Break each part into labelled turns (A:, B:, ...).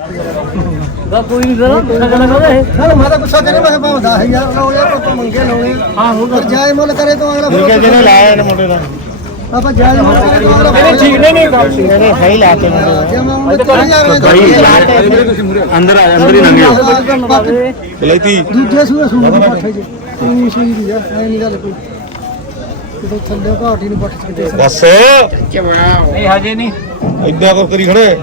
A: ਗਾ ਕੋਈ ਨਹੀਂ ਕਰਾ ਲੱਗਣਾ ਕਹਦਾ ਇਹ
B: ਨਾ ਮੈਂ ਤਾਂ ਗੁੱਸਾ ਕਰੇ ਮੈਂ ਭਾਵੇਂ 10000 ਲਾਓ ਯਾਰ ਆਪਾਂ ਮੰਗੇ ਲਾਉਣੇ
A: ਹਾਂ ਹੁਣ
B: ਪਰ ਜਾਇ ਮੁੱਲ ਕਰੇ ਤਾਂ ਅਗਲਾ
C: ਠੀਕ ਹੈ ਜਿਹਨੇ ਲਾਇਆ ਨੇ ਮੁੰਡੇ ਦਾ
B: ਆਪਾਂ ਜਾਇ ਮੁੱਲ ਕਰੇ ਤਾਂ ਅਗਲਾ
A: ਇਹਨੇ ਠੀਕ ਨਹੀਂ ਕੰਮ ਸੀ
C: ਇਹਨੇ ਸਹੀ ਲਾਤੇ ਮੁੰਡੇ
B: ਜੇ ਮੈਂ ਉਹ ਕਰੀ ਜਾਵੇ
C: ਅੰਦਰ ਆ ਅੰਦਰ ਹੀ ਲੰਘਿਓ ਚਲੇਤੀ
B: ਦੂਜੇ ਸੂਏ ਸੂਏ ਦੀ ਪੱਠੇ ਜੀ ਤੂੰ ਸੂਈ ਦੀ ਆ ਐ ਨਹੀਂ ਗੱਲ ਕੋਈ ਕਿਤੇ ਥੱਲੇ ਘਾਟੀ ਨੂੰ ਪੱਠ ਕਿਤੇ
C: ਬਸ
A: ਨਹੀਂ ਹਜੇ ਨਹੀਂ
C: ਇਦਾਂ ਕਰ ਕਰੀ ਖੜੇ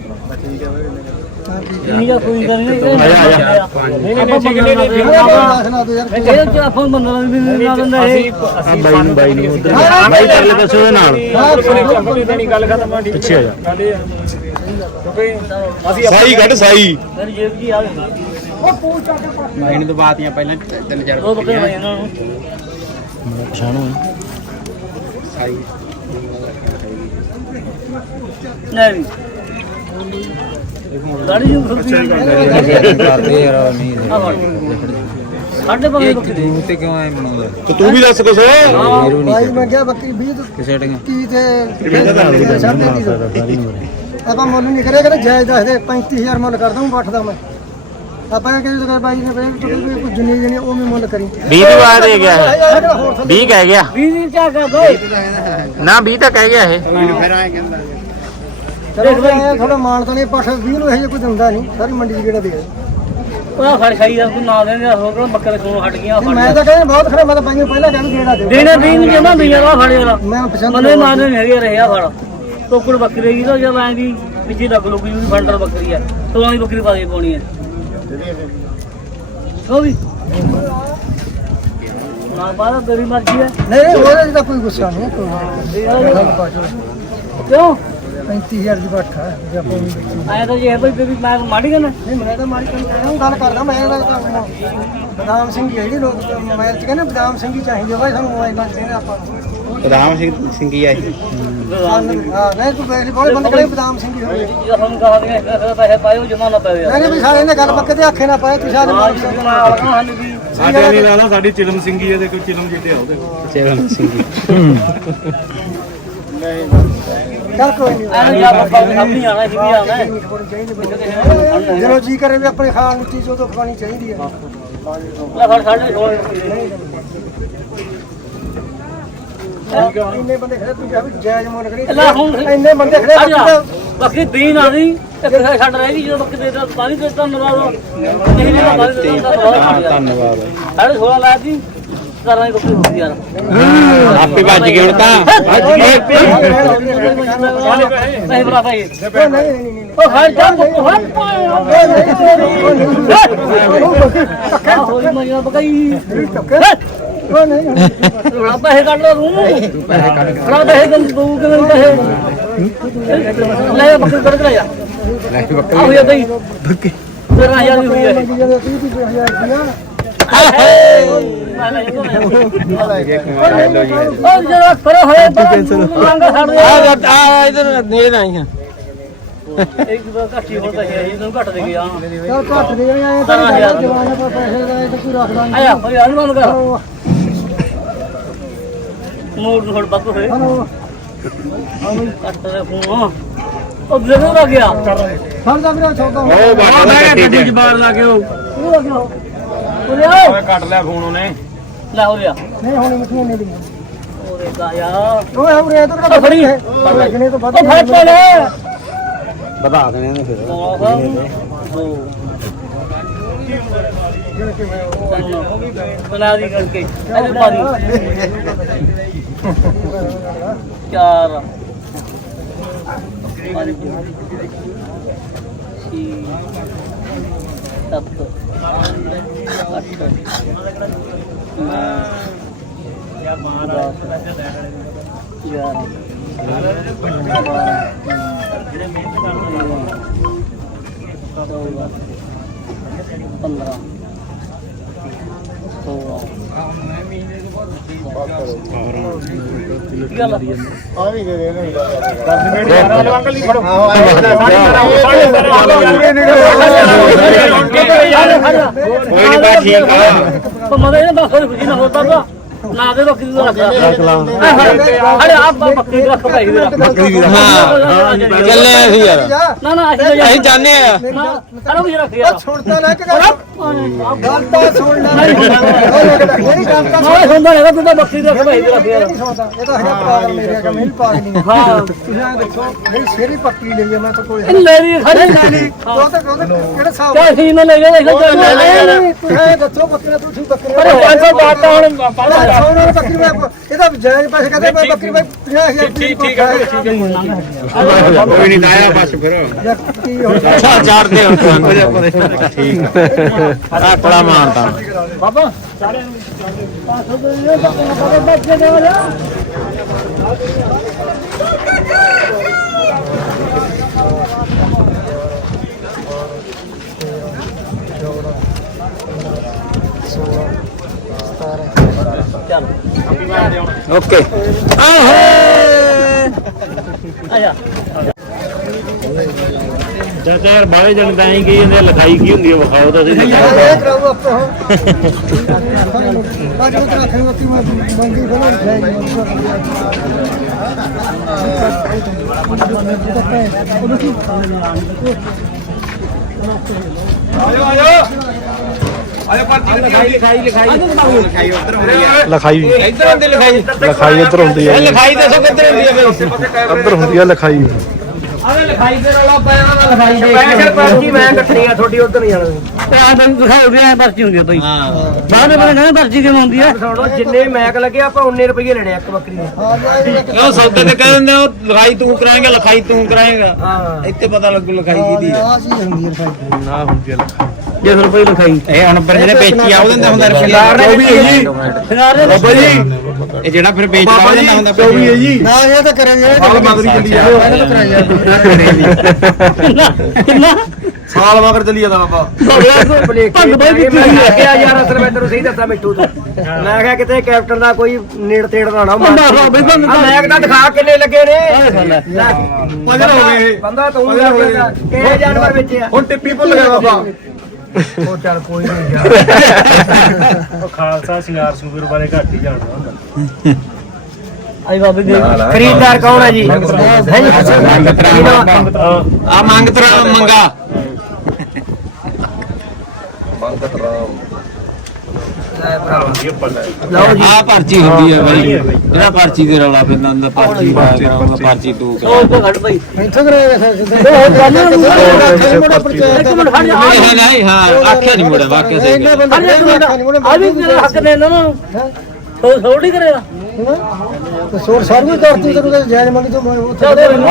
A: ਨਹੀਂ ਆ ਕੋਈ ਗੱਲ ਨਹੀਂ
C: ਆਜਾ
A: ਨਹੀਂ ਨਹੀਂ ਠੀਕ ਨਹੀਂ
B: ਸੁਣਾ ਦੋ ਯਾਰ
A: ਇਹ ਚ ਆਪਾਂ ਮੰਨਣਾ ਵੀ ਨਹੀਂ ਨਾ ਦਿੰਦਾ ਇਹ
C: ਬਾਈ ਨੂੰ ਉਧਰ ਬਾਈ ਕਰ ਲੈ ਦੱਸੋ ਉਹਦੇ ਨਾਲ
A: ਦੇਣੀ ਗੱਲ ਖਤਮ ਆ
C: ਪਿੱਛੇ ਆ ਜਾ
A: ਕਿਉਂਕਿ ਅਸੀਂ
C: ਸਾਈ ਕੱਢ ਸਾਈ
A: ਮੇਰੀ ਜੇਬ ਜੀ ਆ ਗਈ
D: ਬਾਈ ਨੇ ਤਾਂ ਬਾਤੀਆਂ ਪਹਿਲਾਂ 3-4
A: ਉਹ ਬੱਕਰੇ ਭਾਈ ਇਹਨਾਂ ਨੂੰ
C: ਪਛਾਣੋ
A: ਨਹੀਂ ਗਾੜੀ ਨੂੰ
D: ਕਰਦੇ ਯਾਰ ਨਹੀਂ
A: ਆ ਫੜ ਸਾਡੇ ਬੰਦੇ ਬੱਕਰੇ
D: ਤੂੰ ਤੇ ਕਿਉਂ ਐ ਬਣਾਉਂਦਾ
C: ਤੇ ਤੂੰ ਵੀ ਦੱਸ ਕੁਛ
B: ਬਾਈ ਮੈਂ ਕਿਹਾ ਬੱਕਰੀ 20
D: ਕਿਸੇ ਟੀਆਂ
B: 30 ਤੇ ਆਪਾਂ ਮੁੱਲ ਨਹੀਂ ਕਰਿਆ ਕਰੇ ਜਾਇਜ਼ ਦੱਸ ਦੇ 35000 ਮੁੱਲ ਕਰ ਦੂੰ ਪੱਠ ਦਾ ਮੈਂ ਆਪਾਂ ਇਹ ਕਹਿੰਦੇ ਬਾਈ ਨੇ ਬਈ ਕੋਈ ਜੁਨੀ ਜਣੀ ਉਹ ਵੀ ਮੁੱਲ ਕਰੀ
C: 20 ਦੀ ਬਾਤ ਦੇ ਗਿਆ ਹੈ 20 ਕਹਿ ਗਿਆ
A: 20 ਦੀ ਚਾ ਕਰ ਦੋ
C: ਨਾ 20 ਤਾਂ ਕਹਿ ਗਿਆ ਇਹ
D: ਫਿਰ ਆਏ ਕਹਿੰਦਾ
B: ਚਲੋ ਥੋੜਾ ਮਾਨ ਤਾਂ ਨਹੀਂ ਪੱਠ 20 ਨੂੰ ਇਹ ਕੋਈ ਦਿੰਦਾ ਨਹੀਂ ਸਾਰੀ ਮੰਡੀ ਦੀ ਜਿਹੜਾ ਦੇ
A: ਉਹ ਫੜ ਖਾਈ ਦਾ ਕੋਈ ਨਾ ਦੇਂਦਾ ਹੋਰ ਬੱਕਰੇ ਕੋਲੋਂ ਹਟ ਗਈਆਂ ਫੜ
B: ਮੈਂ ਤਾਂ ਕਹਿੰਦਾ ਬਹੁਤ ਖਰੇ ਮੈਂ ਤਾਂ ਬਾਈ ਨੂੰ ਪਹਿਲਾਂ ਕਹਿੰਦਾ ਜਿਹੜਾ ਦੇ
A: ਦੇਣੇ ਵੀ ਨਹੀਂ ਜਮਾ ਦਈਆਂ ਦਾ ਫੜ ਯਾਰ
B: ਮੈਂ ਪਸੰਦ
A: ਮਨੇ ਮਾਰਨੇ ਨਹੀਂ ਹੈਗੇ ਰਹਿਆ ਫੜ ਟੋਕੜ ਬੱਕਰੇ ਦੀ ਤਾਂ ਜਦ ਐਂ ਦੀ ਪਿੱਛੇ ਲੱਗ ਲੋਕੀ ਵੀ ਫੰਡਰ ਬੱਕਰੀ ਆ ਤੋਲਾਂ ਦੀ ਬੱਕਰੀ ਪਾ ਦੇ ਪਾਉਣੀ ਹੈ ਉਹ ਵੀ ਨਾ ਬਾਹਰ ਤੇਰੀ ਮਰਜ਼ੀ ਹੈ
B: ਨਹੀਂ ਉਹਦੇ 'ਚ ਤਾਂ ਕੋਈ ਗੁੱਸਾ ਨਹੀਂ
A: ਕਿਉਂ
B: 35000 ਦੀ ਪੱਠ ਹੈ ਜੇ ਆਪਾਂ
A: ਆਇਆ ਤਾਂ ਜੇ ਭਾਈ ਵੀ ਮੈਂ ਮਾੜੀ ਗੱਲ
B: ਨਹੀਂ ਮੈਂ ਤਾਂ ਮਾਰੀ ਗੱਲ ਕਰਦਾ ਮੈਂ ਤਾਂ ਬਦਾਮ ਸਿੰਘ ਜਿਹੜੀ ਲੋਕ ਮੋਬਾਈਲ 'ਚ ਕਹਿੰਦੇ ਬਦਾਮ ਸਿੰਘ ਹੀ ਚਾਹੀਦੇ ਹੋਵੇ ਸਾਨੂੰ ਮੋਬਾਈਲ ਨਾਲ ਚਾਹੀਦਾ ਆਪਾਂ ਨੂੰ
D: ਰਾਮ ਸਿੰਘੀ ਆਈ
B: ਹਾਂ ਨਹੀਂ ਤੂੰ ਬੈਠ ਬੋਲੇ ਬੰਦੇ ਕਹਿੰਦੇ ਬਦਾਮ ਸਿੰਘ ਹੀ ਹੋਵੇ
A: ਜੇ ਸਾਨੂੰ ਕਹਾ ਦੇ ਪੈਸੇ ਪਾਇਓ ਜਮਾ ਨਾ ਪਾਇਓ ਯਾਰ
B: ਨਹੀਂ ਵੀ ਸਾਰੇ ਨੇ ਗੱਲ ਪੱਕੇ ਤੇ ਆਖੇ ਨਾ ਪਾਏ ਤੁਸੀਂ ਆਦੇ
A: ਹਾਂ ਵੀ
C: ਸਾਡੇ ਨਹੀਂ ਲਾਦਾ ਸਾਡੀ ਚਿਲਮ ਸਿੰਘੀ ਹੈ ਤੇ ਕੋਈ ਚਿਲਮ ਜੀ ਤੇ ਆਉਦੇ
D: ਚੇਵਨ ਸਿੰਘੀ
B: ਚੱਲ ਕੋਈ ਨਹੀਂ
A: ਐਂ ਯਾਰ ਆਪਾਂ ਆਪਣੀ ਆਣਾ ਸੀ ਵੀ ਆਣਾ
B: ਜਦੋਂ ਜੀ ਕਰੇ ਵੀ ਆਪਣੇ ਖਾਣ ਨੂੰ ਚੀਜ਼ ਉਹ ਤੋਂ ਖਾਣੀ ਚਾਹੀਦੀ ਹੈ
A: ਲੈ ਫੜ ਸਾਡੇ ਛੋੜ
B: ਇੰਨੇ ਬੰਦੇ ਖੜੇ ਤੂੰ ਕਿਹਾ ਵੀ ਜਾਇਜ਼ ਮੁੱਲ ਕਰੀ
A: ਲੈ ਹੁਣ
B: ਇੰਨੇ ਬੰਦੇ ਖੜੇ
A: ਬਾਕੀ ਦੀਨ ਆ ਗਈ ਇੱਕ ਛੱਡ ਰਹਿ ਗਈ ਜਦੋਂ ਬੱਕਰੀ ਦੇ ਪਾਣੀ ਤੇ ਧੰਨਵਾਦ ਨਹੀਂ ਨਹੀਂ ਧੰਨਵਾਦ
D: ਧੰਨਵਾਦ
A: ਸਾਡੇ 16 ਲਾਇਆ ਸੀ ਕਰਾਂ ਦੀ ਬੱਕਰੀ ਹੁੰਦੀ ਯਾਰ
D: ਆਪੇ ਭੱਜ ਗਏ ਹੁਣ ਤਾਂ
A: ਨਹੀਂ ਬਰਾ ਭਾਈ
B: ਨਹੀਂ
A: ਉਹ ਹਰ ਜਾ ਹੋਈ ਮਜਾ ਬਕਾਈ
B: ਉਹ ਨਹੀਂ
A: ਬੜਾ ਪੈਸੇ ਕੱਢ ਲੋ ਤੂੰ ਬੜਾ ਪੈਸੇ ਤੂੰ ਕਿਵੇਂ ਪੈਸੇ ਲੈ ਬੱਕਰੀ ਕੱਢ ਕੇ ਜਾ
D: ਲੈ
A: ਆ ਹੋਇਆ ਬਈ ਤੇਰਾ ਹਜ਼ਾਰ ਦੀ ਹੋਈ ਹੈ
B: ਜਦੋਂ 30000 ਰੁਪਇਆ
A: ਉਹ ਜਰਾ ਫਰੇ ਹੋਏ ਮੰਗਾ ਛੱਡ ਦੇ
D: ਆ ਇਧਰ ਨੇੜੇ ਆਈ ਹਾਂ
A: ਇੱਕ ਦੋ ਘੱਟ ਹੀ ਹੁੰਦਾ ਹੈ ਇਹਨੂੰ ਘੱਟ ਦੇ ਗਿਆ
B: ਚੱਲ ਘੱਟ ਦੇ ਆਏ ਤਾਂ ਜਵਾਨਾਂ ਕੋਲ ਪੈਸੇ ਦਾ ਇਹ ਕੋਈ ਰੱਖਦਾ ਨਹੀਂ
A: ਆਇਆ ਹੋਇਆ ਅਨੁਮਾਨ ਕਰ ਮੋੜ ਨੂੰ ਬੱਕ ਹੋਏ
B: ਹਲੋ
A: ਕੱਟ ਦੇ ਫੋਨ ਉਹ ਜ਼ਰੂਰ ਆ ਗਿਆ
B: ਫੜ ਦਾ ਵੀਰੋ ਛੋਟਾ
C: ਉਹ ਬਾਹਰ ਗੱਡੀ ਚ ਬਾਹਰ ਲਾ ਕੇ ਉਹ
A: ਉਹ ਆ ਗਿਆ ਉਰੇ ਆਓ
C: ਕੱਟ ਲਿਆ ਫੋਨ ਉਹਨੇ
A: ਲੈ ਉਰੇ ਆ
B: ਨਹੀਂ ਹੁਣ ਮਿੱਠੀਆਂ ਨਹੀਂ ਦੀਆਂ
A: ਉਰੇ ਦਾ ਯਾਰ
B: ਓਏ ਹਮਰੇ ਤੋਂ ਤਾਂ
A: ਫੜੀ
B: ਹੈ ਲੱਗਣੇ ਤੋਂ ਵੱਧ
A: ਉਹ ਫੜ ਪੈ ਲੈ
D: ਵਧਾ ਦੇਣੇ ਨੇ ਫਿਰ
A: ਬਣਾ ਦੀ ਕਰਕੇ ਇਹਦੇ ਪਾ ਦੀ ਚਾਰ ਪੰਜ ਛੇ ਸੱਤ ਅੱਠ
C: ਕੋਈ ਨਹੀਂ ਬਾ ਠੀਕ ਆ
A: ਮਦਦ ਨਾ ਖੁਸ਼ੀ ਨਾ ਹੋਤਾ ਤਾਂ ਨਾ ਦੇ ਬੱਕਰੀ ਦਾ ਰੱਖ ਅਰੇ ਆਪ ਬੱਕਰੀ ਦਾ ਰੱਖ ਭਾਈ ਦੇ ਰੱਖ
C: ਬੱਕਰੀ ਦੀ
A: ਹਾਂ
C: ਚੱਲੇ ਅਸੀਂ ਯਾਰ
A: ਨਾ ਨਾ ਅਸੀਂ
C: ਜਾਣੇ ਆ
A: ਅਰੇ ਵੀ ਰੱਖ ਯਾਰ
B: ਸੁਣਦਾ ਨਾ ਕਿ ਗੱਲ ਤਾਂ ਸੁਣ ਲੈ ਮੇਰੀ ਗੱਲ ਤਾਂ
A: ਨਾ ਹੁੰਦਾ ਹੈਗਾ ਤੂੰ ਤਾਂ ਬੱਕਰੀ ਦਾ ਰੱਖ ਭਾਈ ਦੇ ਰੱਖ ਯਾਰ
B: ਨਹੀਂ ਸੁਣਦਾ ਇਹ ਤਾਂ ਹੈਗਾ ਪਾਗਲ ਮੇਰੇ ਕਾ ਮੇਰੀ ਪਾਗਲ ਨਹੀਂ
A: ਹਾਂ
B: ਤੁਸੀਂ ਦੇਖੋ ਮੇਰੀ ਸ਼ੇਰੀ ਪੱਕੀ ਲਈ ਆ ਮੈਂ ਤਾਂ ਕੋਈ
A: ਇਹ ਲੈ ਲਈ ਖੜੀ
B: ਉਹ ਤਾਂ ਕਿਹੜਾ ਹਿਸਾਬ
A: ਕਿਆ ਸੀ ਨਾ ਲੈ ਜਾ ਦੇਖ
B: ਤੁਸੀਂ ਦੱਸੋ ਬੱਕਰੀ ਤੁਸੀਂ ਬੱਕਰੀ
A: ਅਰੇ 500 ਬਾਤ ਤਾਂ ਹੁਣ
B: ਸੋਨਾ ਬੱਕਰੀ ਮੈਂ ਇਹਦਾ ਜਾਇਜ਼ ਪੈਸੇ ਕਹਿੰਦੇ ਮੈਂ ਬੱਕਰੀ ਮੈਂ 50000 ਠੀਕ ਹੈ
D: ਕੋਈ ਨਹੀਂ ਦਾਇਆ ਬਸ ਫਿਰ
C: ਚਾਰਦੇ ਹੋ ਠੀਕ ਆਕੜਾ ਮਾਰਦਾ
A: ਬਾਬਾ ਸਾਰੇ 500 ਦੇ ਬੱਕਰੇ ਬੱਚੇ ਦੇ ਵਾਲਾ
C: ਓਕੇ
A: ਆਇਆ
C: ਚਾਚਾ ਯਾਰ ਬਾਹਲੇ ਜਣ ਤਾਂ ਐਂ ਕੀ ਜਾਂਦੇ ਲਿਖਾਈ ਕੀ ਹੁੰਦੀ ਹੈ ਵਿਖਾਓ ਤਾਂ ਸਹੀ
B: ਇਹ ਕਰਾਉ ਆਪੇ ਹੋ ਬਾਅਦ ਵਿੱਚ ਰੱਖੇ ਬੱਕਰੀ ਮੈਂ ਮੰਗੀ ਬਣਾ
D: ਲਿਖਾਈ ਉਧਰ ਹੁੰਦੀ ਹੈ
E: ਲਿਖਾਈ
D: ਇੱਧਰ ਹੁੰਦੀ ਲਿਖਾਈ
E: ਲਿਖਾਈ ਇੱਧਰ ਹੁੰਦੀ ਹੈ
C: ਲਿਖਾਈ ਦੱਸੋ ਕਿੱਧਰ ਹੁੰਦੀ ਹੈ
E: ਇੱਧਰ ਹੁੰਦੀ ਹੈ ਲਿਖਾਈ
A: ਆਵੇ ਲਿਖਾਈ ਦੇ ਰੌਲਾ ਪਾਇਆ ਨਾ ਲਿਖਾਈ ਦੇ ਪੈਸੇ ਪਰਚੀ ਮੈਂ ਕੱਟਣੀ ਆ ਤੁਹਾਡੀ ਉਧਰ ਨਹੀਂ ਜਾਣਾ ਤੇ ਆ ਤੈਨੂੰ ਦਿਖਾਓ ਵੀ ਐ ਪਰਚੀ ਹੁੰਦੀ ਆ ਬਈ ਹਾਂ ਬਾਅਦ ਵਿੱਚ ਕਹਿੰਦੇ ਪਰਚੀ ਕਿਵੇਂ ਹੁੰਦੀ ਆ ਜਿੰਨੇ ਮੈਕ ਲੱਗੇ ਆਪਾਂ 19 ਰੁਪਏ ਲੈਣੇ ਇੱਕ ਬੱਕਰੀ ਦੇ
C: ਉਹ ਸੌਦੇ ਤੇ ਕਹਿ ਦਿੰਦੇ ਉਹ ਲਿਖਾਈ ਤੂੰ ਕਰਾਏਂਗਾ ਲਿਖਾਈ ਤੂੰ ਕਰਾਏਂਗਾ
A: ਹਾਂ
C: ਇੱਥੇ ਪਤਾ ਲੱਗੂ ਲਿਖਾਈ ਕਿਹਦੀ ਹੈ
B: ਆ ਚੀਜ਼ ਹੁੰਦੀ ਹੈ ਲਿਖਾਈ
E: ਨਾ ਹੁੰਦੀ ਹੈ ਲਿਖਾਈ
A: ਜੇ ਰੁਪਏ ਲਿਖਾਈ
D: ਇਹ ਹੁਣ ਪਰ ਜਿਹੜੇ ਵੇਚੀ ਆ ਉਹਦੇ ਹੁੰਦਾ
A: ਸਰਦਾਰ ਨੇ ਵੀ ਜੀ ਸਰਦਾਰ ਨੇ
E: ਬਾਬਾ ਜੀ
D: ਇਹ ਜਿਹੜਾ ਫਿਰ ਵੇਚਦਾ ਉਹਦੇ ਨਾਲ ਹੁੰਦਾ
E: 24 ਹੈ ਜੀ
B: ਨਾ ਇਹ ਤਾਂ ਕਰਾਂਗੇ
E: ਸਾਲ ਮਗਰ ਚੱਲੀ ਆ
A: ਕਿੰਨਾ
E: ਸਾਲ ਮਗਰ ਚੱਲੀ ਜਾਂਦਾ ਬਾਬਾ
A: ਭੰਗ ਬਾਈ
B: ਮੈਂ ਕਿਹਾ ਯਾਰ ਅਸਲ ਵਿੱਚ ਤੈਨੂੰ ਸਹੀ ਦੱਸਾਂ ਮਿੱਠੂ ਤੋਂ ਮੈਂ ਕਿਹਾ ਕਿਤੇ ਕੈਪਟਨ ਦਾ ਕੋਈ ਨੇੜ ਤੇੜ ਨਾ ਹੋਣਾ ਮੈਂ ਕਿਹਾ ਦਿਖਾ ਕਿੰਨੇ ਲੱਗੇ ਨੇ
E: ਪਜਰ ਹੋ ਗਏ
B: ਬੰਦਾ ਤੂੰ ਕਿਹੜੇ ਜਾਨਵਰ ਵਿੱਚ ਆ
E: ਹੁਣ ਟਿੱਪੀ ਭੁੱਲ ਗਿਆ ਬਾਬਾ
B: ਉਹ ਚੱਲ ਕੋਈ ਨਹੀਂ ਯਾਰ
E: ਖਾਲਸਾ ਸ਼ਿੰਗਾਰ ਸੂਬਰ ਬਾਰੇ ਘੱਟ ਹੀ ਜਾਣਦਾ ਹੁੰਦਾ
A: ਆਈ ਬਾਬੇ ਦੇ
B: ਖਰੀਦਦਾਰ ਕੌਣ ਹੈ ਜੀ
D: ਆ ਮੰਗ ਤਰਾ ਮੰਗਾ
B: ਲਓ ਜੀ
C: ਆ ਪਰਚੀ ਹੁੰਦੀ ਹੈ ਬਾਈ ਜਿਹੜਾ ਪਰਚੀ ਦੇ ਰੌਲਾ ਪੈਂਦਾ ਹੁੰਦਾ ਪਰਚੀ ਕਰਾਉਂਦਾ ਪਰਚੀ ਤੂੰ
A: ਉਹ ਤੋਂ ਘੱਟ ਬਈ
B: ਇੱਥੋਂ ਕਰਾਇਆ ਸਰ
A: ਇੱਕ ਮਿੰਟ ਖੜ ਜਾ
C: ਨਹੀਂ ਨਹੀਂ ਹਾਂ ਆਖਿਆ ਨਹੀਂ ਮੁੜਿਆ ਵਾਕਿਆ ਸਹੀ ਗੱਲ।
A: ਆ ਵੀ ਤੇਰਾ ਹੱਕ ਨੇ ਨਾ ਥੋੜੀ ਕਰੇਗਾ
B: ਸੋਰ ਸਰਵੀ ਕਰਤੀ ਤੈਨੂੰ ਤਾਂ ਜਾਇਜ਼ ਮੰਗੀ ਤੋਂ ਉੱਥੇ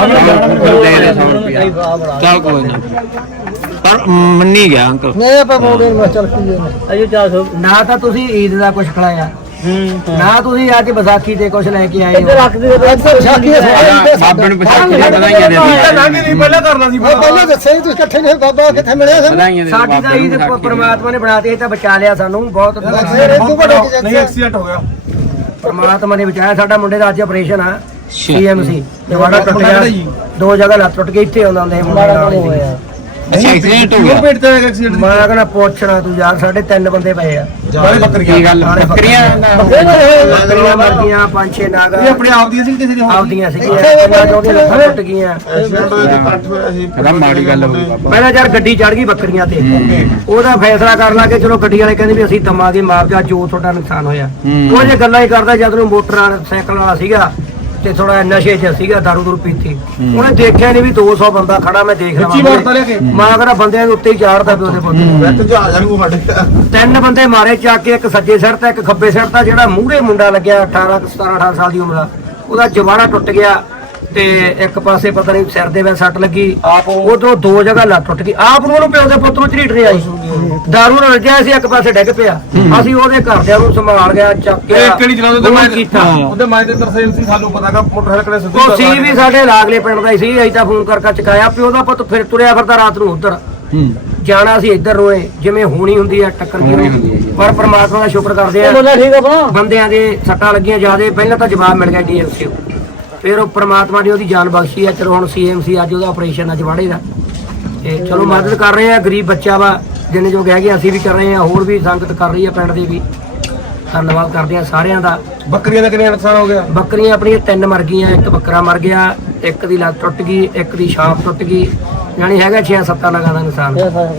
C: ਚੱਲ ਕੋਈ ਨਾ ਪਰ ਮੰਨੀ ਗਿਆ ਅੰਕਲ
B: ਨਹੀਂ ਆਪਾਂ ਮੋੜੇ ਨੂੰ ਚੱਲ ਪੀਏ
A: ਅਜੇ 400
B: ਨਾ ਤਾਂ ਤੁਸੀਂ ਈਦ ਦਾ ਕੁਝ ਖਿਲਾਇਆ ਨਾ ਤੁਸੀਂ ਅੱਜ ਵਿਸਾਖੀ ਤੇ ਕੁਝ ਲੈ ਕੇ ਆਏ
A: ਇੱਧਰ ਰੱਖ ਦੇ
B: ਵਿਸਾਖੀ
D: ਬਾਬੇ ਨੂੰ ਵਿਸਾਖੀ ਦੀਆਂ ਵਧਾਈਆਂ ਦੇ
E: ਨਹੀਂ ਪਹਿਲਾਂ ਕਰਨਾ ਸੀ
B: ਪਹਿਲਾਂ ਦੱਸਿਆ ਸੀ ਤੁਸੀਂ ਇਕੱਠੇ ਨੇ ਬਾਬਾ ਕਿੱਥੇ ਮਿਲਿਆ ਸਾਨੂੰ
D: ਵਧਾਈਆਂ ਦੇ
B: ਸਾਡੀ ਤਾਂ ਈਦ ਪਰਮਾਤਮਾ ਨੇ ਬਣਾਤੀ ਤਾਂ ਬਚਾ ਲਿਆ ਸਾਨੂੰ ਬਹੁਤ
E: ਨਹੀਂ ਐਕਸੀਡੈਂਟ ਹੋ ਗਿਆ
B: ਪਰਮਾਤਮਾ ਨੇ ਬਚਾਇਆ ਸਾਡਾ ਮੁੰਡੇ ਦਾ ਅੱਜ ਆਪਰੇਸ਼ਨ ਆ ਸੀਐਮਸੀ ਜਵਾੜਾ ਟੁੱਟ ਗਿਆ ਦੋ ਜਗ੍ਹਾ ਲੱਤ ਟੁੱਟ ਗਈ ਇੱਥੇ ਆਉਂਦਾ ਹੁੰਦੇ ਮੁੰਡੇ ਨਾਲ ਹੋਇਆ
C: ਅੱਛਾ ਐਕਸੀਡੈਂਟ ਹੋ ਗਿਆ
E: ਪੇਟ ਤੇ ਐਕਸੀਡੈਂਟ
B: ਮੈਂ ਕਹਿੰਦਾ ਪੁੱਛਣਾ ਤੂੰ ਯਾਰ ਸਾਡੇ 3 ਬੰਦੇ ਪਏ ਆ
E: ਬਾਰੇ ਬੱਕਰੀਆਂ
D: ਕੀ ਗੱਲ ਬੱਕਰੀਆਂ
B: ਬੱਕਰੀਆਂ ਮਰ ਗਈਆਂ 5-6 ਨਾਗ
E: ਇਹ ਆਪਣੇ ਆਪ ਦੀਆਂ ਸੀ ਕਿਸੇ ਦੀ
B: ਆਪਦੀਆਂ ਸੀਗੀਆਂ ਉਹਦੀਆਂ ਲੱਤਾਂ ਟੁੱਟ ਗਈਆਂ
E: ਐਕਸੀਡੈਂਟ ਹੋਇਆ ਤੇ ਕੱਟ ਹੋਇਆ ਸੀ
D: ਕਹਿੰਦਾ ਮਾੜੀ ਗੱਲ ਹੋ ਗਈ ਬਾਬਾ
B: ਪਹਿਲਾਂ ਯਾਰ ਗੱਡੀ ਚੜ ਗਈ ਬੱਕਰੀਆਂ ਤੇ ਉਹਦਾ ਫੈਸਲਾ ਕਰ ਲਾ ਕੇ ਚਲੋ ਗੱਡੀ ਵਾਲੇ ਕਹਿੰਦੇ ਵੀ ਅਸੀਂ ਦਮਾਂਗੇ ਮੁਆਵਜ਼ਾ ਜੋ ਤੁਹਾਡਾ ਨੁਕਸਾਨ ਹੋਇਆ ਉਹ ਜੇ ਗੱਲਾਂ ਹੀ ਕਰਦਾ ਜਦ ਨੂੰ ਮੋਟਰ ਸਾਈਕਲ ਵਾਲਾ ਸੀਗਾ ਤੇ ਥੋੜਾ ਨਸ਼ੇ 'ਚ ਸੀਗਾ ਦਾਰੂ ਦੂਰ ਪੀਤੀ ਉਹਨੇ ਦੇਖਿਆ ਨਹੀਂ ਵੀ 200 ਬੰਦਾ ਖੜਾ ਮੈਂ ਦੇਖ
E: ਵਿੱਚੀ ਮਾਰਤਾ ਲਿਆ ਕੇ
B: ਮੈਂ ਕਹਿੰਦਾ ਬੰਦਿਆਂ ਦੇ ਉੱਤੇ ਹੀ ਚਾੜਦਾ ਪਿਓ ਦੇ ਪੁੱਤ
E: ਮੈਂ ਤੇ ਜਾ ਜਾਣ ਕੋ ਸਾਡੇ
B: 3 ਬੰਦੇ ਮਾਰੇ ਚੱਕ ਕੇ ਇੱਕ ਸੱਜੇ ਸਿਰ ਤੇ ਇੱਕ ਖੱਬੇ ਸਿਰ ਤੇ ਜਿਹੜਾ ਮੂਹਰੇ ਮੁੰਡਾ ਲੱਗਿਆ 18 ਸਾਲ ਦੀ ਉਮਰ ਦਾ ਉਹਦਾ ਜਵਾੜਾ ਟੁੱਟ ਗਿਆ ਤੇ ਇੱਕ ਪਾਸੇ ਪਤਾ ਨਹੀਂ ਸਿਰ ਦੇ ਵਿੱਚ ਸੱਟ ਲੱਗੀ ਉਧਰੋਂ 2 ਜਗ੍ਹਾ ਲੱਤ ਟੁੱਟ ਗਈ ਆਪ ਨੂੰ ਉਹਨੂੰ ਪਿਓ ਦੇ ਪੁੱਤ ਨੂੰ ਝਰੀਟ ਰਿਹਾ ਸੀ ਦਾਰੂ ਨਾਲ ਰਜਿਆ ਸੀ ਇੱਕ ਪਾਸੇ ਡਿੱਗ ਪਿਆ ਅਸੀਂ ਉਹਦੇ ਘਰਦਿਆਂ ਨੂੰ ਸੰਭਾਲ ਗਿਆ ਚੱਕ ਕੇ
E: ਇਹ ਕਿਹੜੀ ਚਲਾਉਂਦੇ ਤੇ ਮੈਂ
B: ਕੀਤਾ
E: ਉਹਦੇ ਮੈਂ ਤੇ ਤਰਸੇਮ ਸੀ ਸਾਨੂੰ ਪਤਾਗਾ ਮੋਟਰਸਾਈਕਲ ਸਿੱਧੀ
B: ਉਹ ਸੀ ਵੀ ਸਾਡੇ ਲਾਗਲੇ ਪਿੰਡ ਦਾ ਹੀ ਸੀ ਅਸੀਂ ਤਾਂ ਫੋਨ ਕਰਕੇ ਚਕਾਇਆ ਪਿਓ ਦਾ ਪੁੱਤ ਫਿਰ ਤੁਰਿਆ ਫਿਰਦਾ ਰਾਤ ਨੂੰ ਉਧਰ ਜਾਣਾ ਸੀ ਇੱਧਰ ਨੂੰ ਜਿਵੇਂ ਹੋਣੀ ਹੁੰਦੀ ਆ ਟੱਕਰ ਜਿਵੇਂ ਪਰ ਪ੍ਰਮਾਤਮਾ ਦਾ ਸ਼ੁਕਰ ਕਰਦੇ ਆ
A: ਬੋਲਾ ਠੀਕ ਆ
B: ਬੰਦਿਆਂ ਦੇ ਸੱਟਾਂ ਲੱਗੀਆਂ ਜਿਆਦੇ ਪਹਿਲਾਂ ਤਾਂ ਜਵਾਬ ਮਿਲ ਗਿਆ ਡੀਐਮਸੀ ਫਿਰ ਉਹ ਪ੍ਰਮਾਤਮਾ ਨੇ ਉਹਦੀ ਜਾਨ ਬਖਸ਼ੀ ਆ ਚਲੋ ਹੁਣ ਸੀਐਮਸੀ ਅੱਜ ਉਹਦਾ ਆਪਰੇਸ਼ਨ ਆ ਜਵਾੜੇ ਦਾ ਤੇ ਚਲੋ ਮਦਦ ਕਰ ਰਹੇ ਆ ਗਰੀਬ ਬੱਚਾ ਵਾ ਜਿੰਨੇ ਜੋ ਕਹਿ ਗਏ ਅਸੀਂ ਵੀ ਕਰ ਰਹੇ ਆ ਹੋਰ ਵੀ ਸੰਗਤ ਕਰ ਰਹੀ ਆ ਪਿੰਡ ਦੇ ਵੀ ਧੰਨਵਾਦ ਕਰਦੇ ਆ ਸਾਰਿਆਂ ਦਾ।
E: ਬੱਕਰੀਆਂ ਦਾ ਕਿੰਨਾ ਨੁਕਸਾਨ ਹੋ ਗਿਆ?
B: ਬੱਕਰੀਆਂ ਆਪਣੀਆਂ 3 ਮਰ ਗਈਆਂ, ਇੱਕ ਬੱਕਰਾ ਮਰ ਗਿਆ, ਇੱਕ ਦੀ ਲੱਤ ਟੁੱਟ ਗਈ, ਇੱਕ ਦੀ ਛਾਪ ਟੁੱਟ ਗਈ, ਯਾਨੀ ਹੈਗਾ 6-7 ਲੱਖਾਂ ਦਾ ਨੁਕਸਾਨ।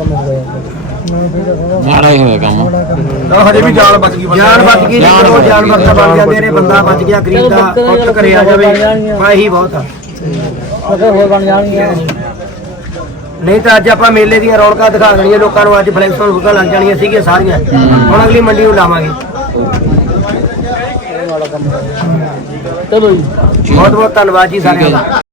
C: ਮਾੜਾ ਹੀ ਹੋਇਆ ਕੰਮ।
E: ਹਜੇ ਵੀ ਜਾਨ ਬਚ ਗਈ
B: ਜਾਨ ਬਚ ਗਈ, ਜਦੋਂ ਜਾਨਵਰ ਤਾਂ ਬਣ ਜਾਂਦੇ ਨੇ, ਬੰਦਾ ਬਚ ਗਿਆ ਗਰੀਬ ਦਾ, ਪੁੱਤ ਘਰੇ ਆ ਜਾਵੇ ਇਹੀ ਬਹੁਤ ਆ।
A: ਹੋਰ ਬਣ ਜਾਣਗੀਆਂ।
B: ਨਹੀਂ ਤਾਂ ਅੱਜ ਆਪਾਂ ਮੇਲੇ ਦੀਆਂ ਰੌਣਕਾਂ ਦਿਖਾ ਦੇਣੀਆਂ ਲੋਕਾਂ ਨੂੰ, ਅੱਜ ਫਲੈਕਸ ਹੁਕਾ ਲੱਗ ਜਾਣੀਆਂ ਸੀਗੀਆਂ ਸਾਰੀਆਂ, ਹੁਣ ਅਗਲੀ ਮੰਡੀ ਨੂੰ ਲਾਵਾਂਗੇ।
A: ਚਲੋ ਜੀ,
B: ਬਹੁਤ ਬਹੁਤ ਧੰਨਵਾਦ ਜੀ ਸਾਰਿਆਂ ਦਾ।